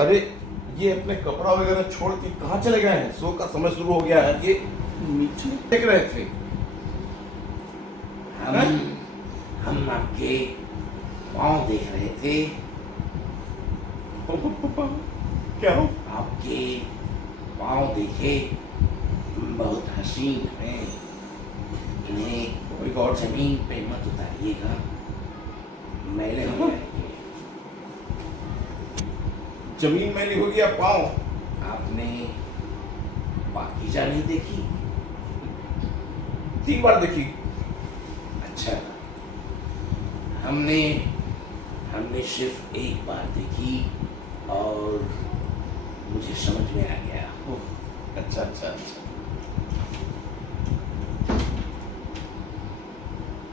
अरे ये अपने कपड़ा वगैरह छोड़ के कहाँ चले गए हैं? शो का समय शुरू हो गया है। ये नीचे देख रहे थे। हम आपके पाँव देख रहे थे। क्या हो? आपके पाँव देखे, बहुत हसीन हैं। इन्हें और जमीन पे मत उतारिएगा, मैले हो जाएंगे। जमीन मैली हो गया पाँव? आपने पाकीज़ा नहीं देखी? 3 बार देखी। अच्छा, हमने सिर्फ एक बार देखी और मुझे समझ में आ गया। अच्छा अच्छा अच्छा।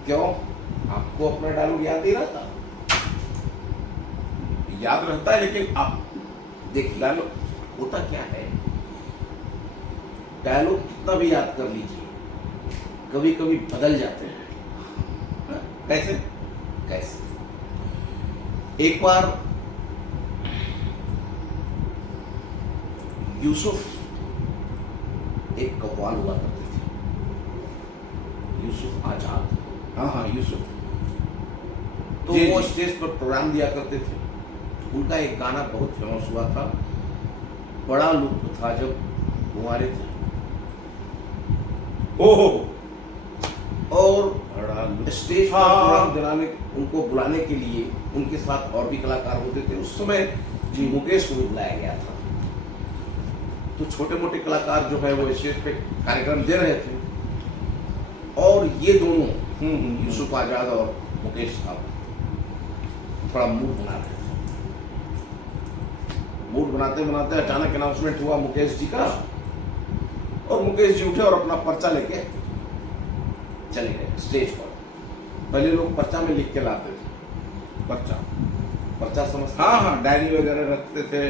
क्यों, आपको अपना डायलॉग याद नहीं रहता? याद रहता है, लेकिन आप देख, डायलॉग होता क्या है, डायलॉग कितना भी याद कर लीजिए, कभी कभी बदल जाते हैं। हाँ, कैसे कैसे? एक बार यूसुफ एक कव्वाल हुआ करते थे, यूसुफ आजाद। हाँ हाँ, यूसुफ। तो जी, वो जी। स्टेज पर प्रोग्राम दिया करते थे। उनका एक गाना बहुत फेमस हुआ था, बड़ा लुत्फ था जब कुंवारे थे। ओहो, और बड़ा स्टेज पर प्रोग्राम दिलाने, उनको बुलाने के लिए उनके साथ और भी कलाकार होते थे। उस समय जी मुकेश को भी बुलाया गया था। तो छोटे मोटे कलाकार जो है वो स्टेज पे कार्यक्रम दे रहे थे, और ये दोनों यूसुफ आजाद और मुकेश साहब थोड़ा मूड बना रहे थे। मूड बनाते बनाते अचानक अनाउंसमेंट हुआ मुकेश जी का, और मुकेश जी उठे और अपना पर्चा लेके चले गए स्टेज पर। पहले लोग पर्चा में लिख के लाते थे, पर्चा समझते? हाँ हाँ, डायरी वगैरह रखते थे।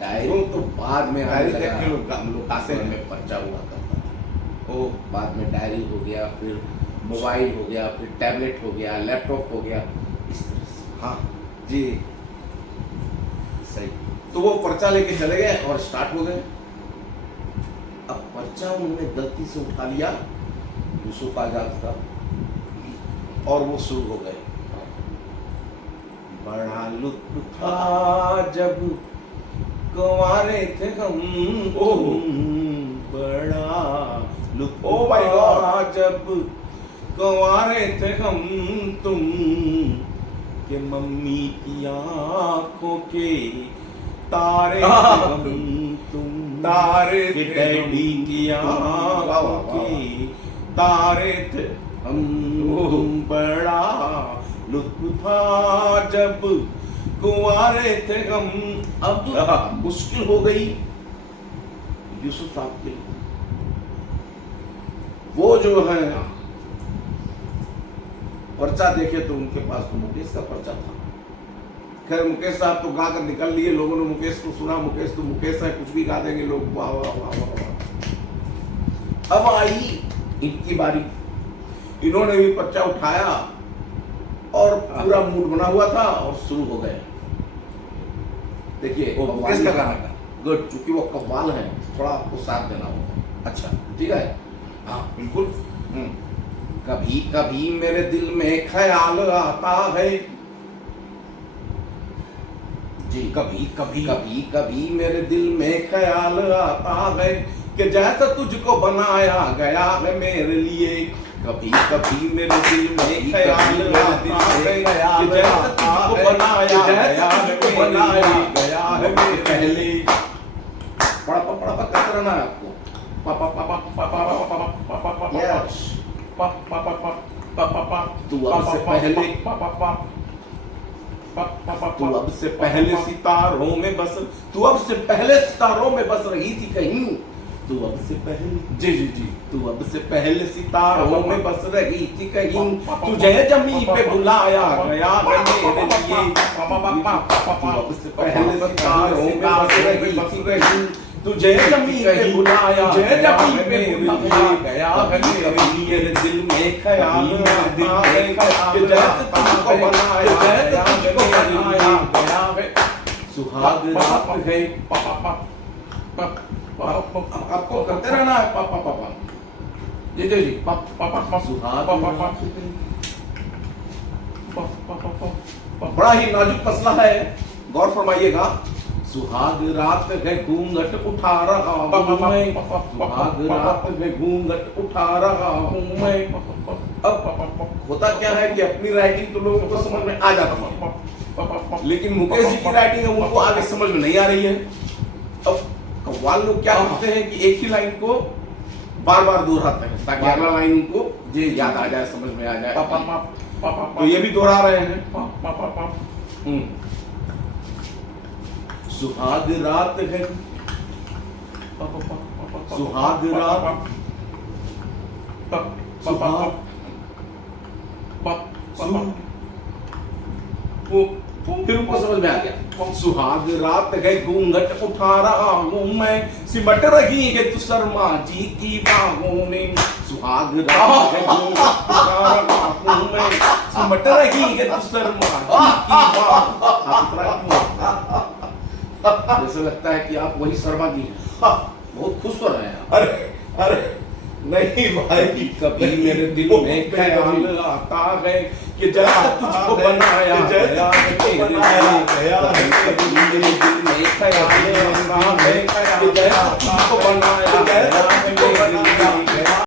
डायरी तो बाद में आने डायरी लगा। देख के लोग आते हैं। में पर्चा हुआ करता था। वो बाद में डायरी हो गया, फिर मोबाइल हो गया, फिर टैबलेट हो गया, लैपटॉप हो गया, इस तरह से। हाँ जी, सही। तो वो पर्चा लेके चले गए और स्टार्ट हो गए। अब पर्चा उन्होंने गलती से उठा लिया यूसुफ आजाद का, और वो शुरू हो गए। बड़ा लुत्फ था जब कुंवारे थे हम, बड़ा लुत्फ था जब कुंवारे थे हम तुम, के मम्मी की आंखों के तारे थे हम तुम, तारे थे डैडी की आंखों के तारे थे हम तुम, बड़ा लुत्फ था जब कुंवारे थे हम। अब जो मुश्किल हो गई यूसुफ साहब के लिए, वो जो है पर्चा देखे तो उनके पास तो मुकेश का पर्चा था। खैर मुकेश साहब तो गा कर निकल लिए, लोगों ने मुकेश को सुना, मुकेश तो मुकेश है, कुछ भी गा देंगे लोग, वाह वाह वाह वाह वाह। अब आई इनकी बारी, इन्होंने भी पर्चा उठाया और पूरा मूड बना हुआ था और शुरू हो गए। देखिए, वो मुकेश का गाना था। गुड, चूंकि वो कव्वाल है, थोड़ा आपको साथ देना होगा। अच्छा, ठीक है, हाँ बिल्कुल। कभी कभी मेरे दिल में ख्याल आता है जी, कभी कभी मेरे दिल में ख्याल आता है कि जैसा तुझको बनाया गया है मेरे लिए। कभी कभी मेरे दिल में ख्याल आता है कि जैसा तुझको बनाया गया है पहले। पड़ा करते रहना है आपको। तू अब से पहले सितारों में बस, तू अब से पहले सितारों में बस रही थी कहीं, तू अब से पहले, जी जी जी, तू अब से पहले सितारों में बस रही थी कहीं, तुझे जमीन पे बुलाया गया है मेरे लिए। तू अब से पहले सितारों में बस रही थी कहीं, तुझे जमीन पे बुलाया गया है मेरे लिए। मेरे दिल में ख्याल आता है कि जैसे तुझको बनाया गया है। सुहाग रात है। आपको करते रहना है पापा पापा। जी जी जी पापा सुहाग रात है। बड़ा ही नाजुक मसला है, गौर फरमाइएगा। सुहाग रात है घूंघट उठा रहा हूं मैं, सुहाग रात है घूंघट उठा रहा हूं मैं। अब होता क्या है कि अपनी राइटिंग तो लोगों को समझ में आ जाती है, लेकिन मुकेश जी की राइटिंग है उनको आगे समझ में नहीं आ रही है। अब कव्वाल लोग क्या करते हैं कि एक ही लाइन को बार बार दोहराते हैं ताकि अगला लाइन उनको जी याद आ जाए, समझ में आ जाए। तो ये भी दोहरा रहे हैं। सुहाग रात है, सुहाग रात, सुहाग फिर उनको समझ में आ गया। सुहाग रात है घूंघट उठा रहा हूं मैं, सिमट रही है तू शर्मा जी की बाहों में। सुहाग रात है घूंघट उठा रहा हूं मैं, सिमट रही है तू शर्मा जी की बाहों। जैसे लगता है कि आप वही शर्मा जी हैं। बहुत खुश हो रहे हैं आप। अरे अरे नहीं भाई, कभी मेरे दिल में ख्याल आता है कि जैसा तुझको बनाया गया है तेरे लिए, कभी मेरे दिल में ख्याल आता है कि जैसा तुझको बनाया गया है